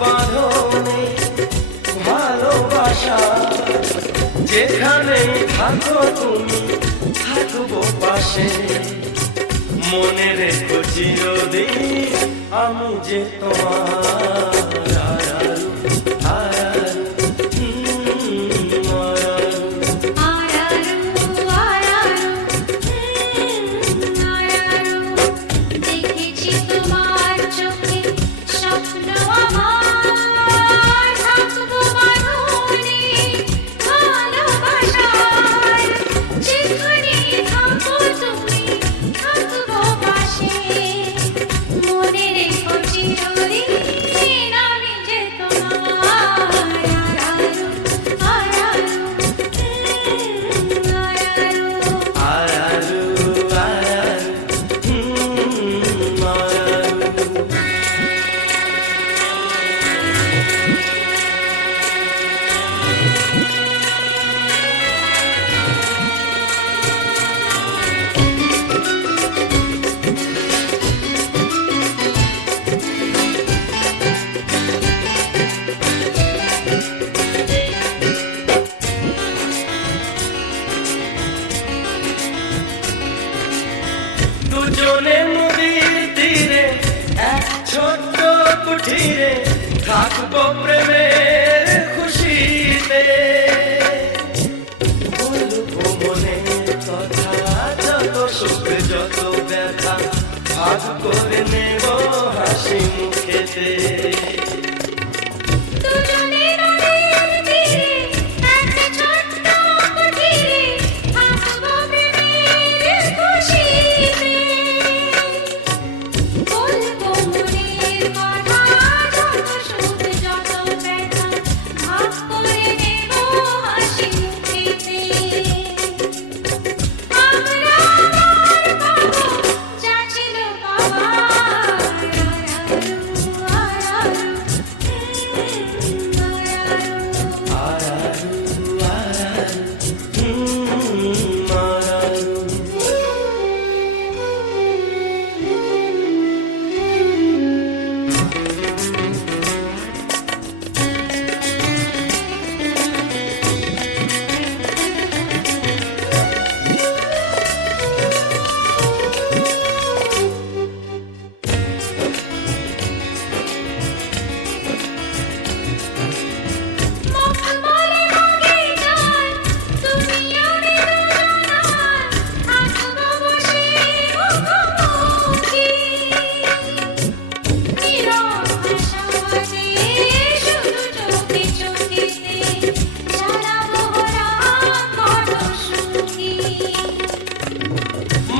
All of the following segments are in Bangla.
বাঁধনে ভালোবাসা, যেখানেই থাকো তুমি থাকবো পাশে। মনে রেখো চিরদিন আমি যে তোমার। দুজনে নদীর তীরে এক ছোট্ট কুঠিরে থাকবো প্রেমের খুশিতে। বলবো মনের কথা, যত সুখ যত ব্যথা ভাগ করে নেব হাসি মুখেতে।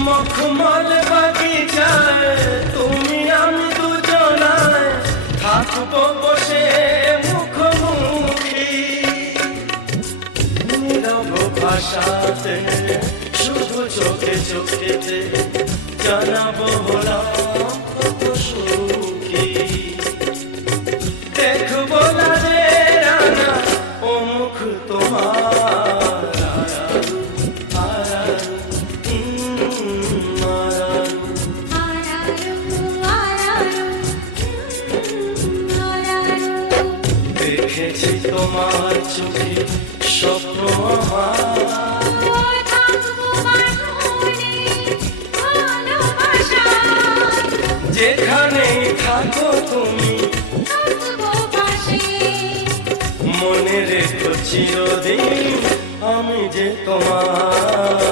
মখমল বাগিচায় তুমি আমি দুজনায় থাকবো বসে মুখোমুখি। নীরব ভাষাতে শুধু চোখে চোখেতে জানাবো হলাম কত সুখী। দেখবো না রে রানা ও মুখ তোমার। দেখেছি তোমার চোখে স্বপ্ন যেখানে থাকো তুমি মনে রেখো চিরদিন আমি যে তোমার।